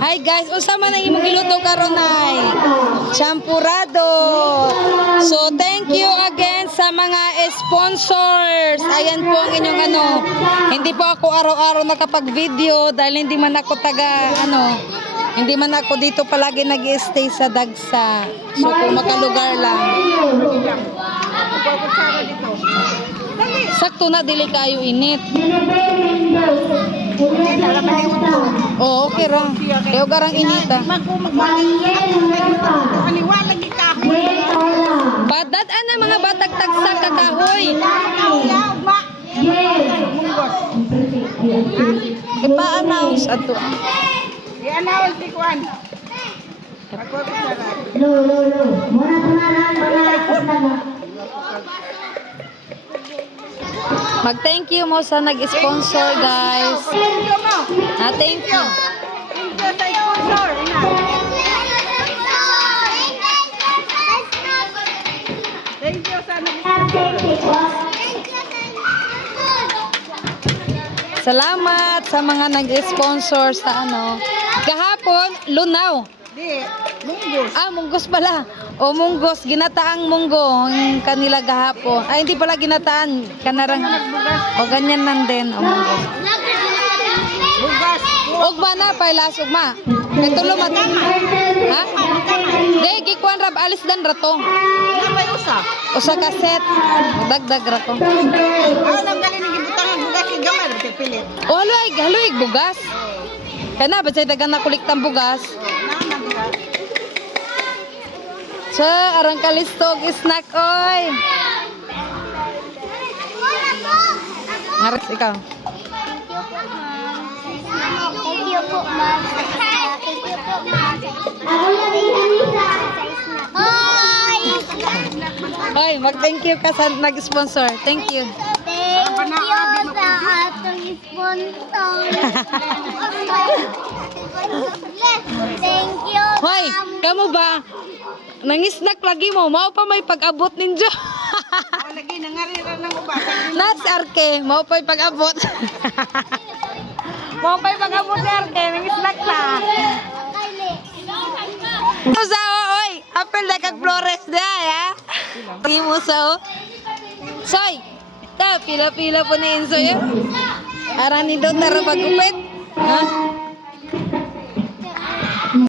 Hi guys, unsa man ang imong giluto karon ay champurado. So thank you again sa mga sponsors. Ayan po ang inyong Hindi po ako araw-araw nakapag-video dahil hindi man ako hindi man ako dito palagi nag-stay sa Dagsa. So kung makalugar lang. Sakto na dili kayo init. Oh, okay ra. Kaya garang inita. Badad ana mga batag tagsa kakahoy. Ipa-announce ato. I-announce di kuan. Mag-thank you mo sa nag-sponsor, guys. Thank you. Thank you sa nag-sponsor. Salamat sa mga nag-sponsor sa Kahapon, lunaw. Di, munggos. Munggos pala. O munggos, ginataang munggo ang kanila gahapon. Ay, hindi pala ginataan. Kanarang. O ganyan nan din. O munggos. Bugas. Ugma na, pailas ugma. Katulo mati. Ha? Di, gikuan rab, alis dan rato. Napay usa. Usa kaset. Dagdag rato. Nang galing ng gibutang ang bugas kay gamay ra pilit. O haloy, bugas. Kana, ba't sa'y dagan na kuliktang bugas? So, arang kalistog snack, oy. Ngaras, ikaw. Thank you po, ma'am. Thank you po, ma'am. Oy, mag-thank you ka sa nag-sponsor. Thank you. Thank you sa atong sponsor. Thank you, Hoy, ma'am. kamo ba? Nangisnak lagi mo. Mao pa may pag-abot ninyo. Lagi nangarira ng ubat. Nas, Arke. Mao pa'y pag-abot. Mao pa'y pag-abot, Arke. Nangisnak na. Musa, oy. Apel na kag Flores na, ha? Hindi musa, Soy, pila-pila po na yun, Soy. Aran ni daw tara pag-upit. Ha?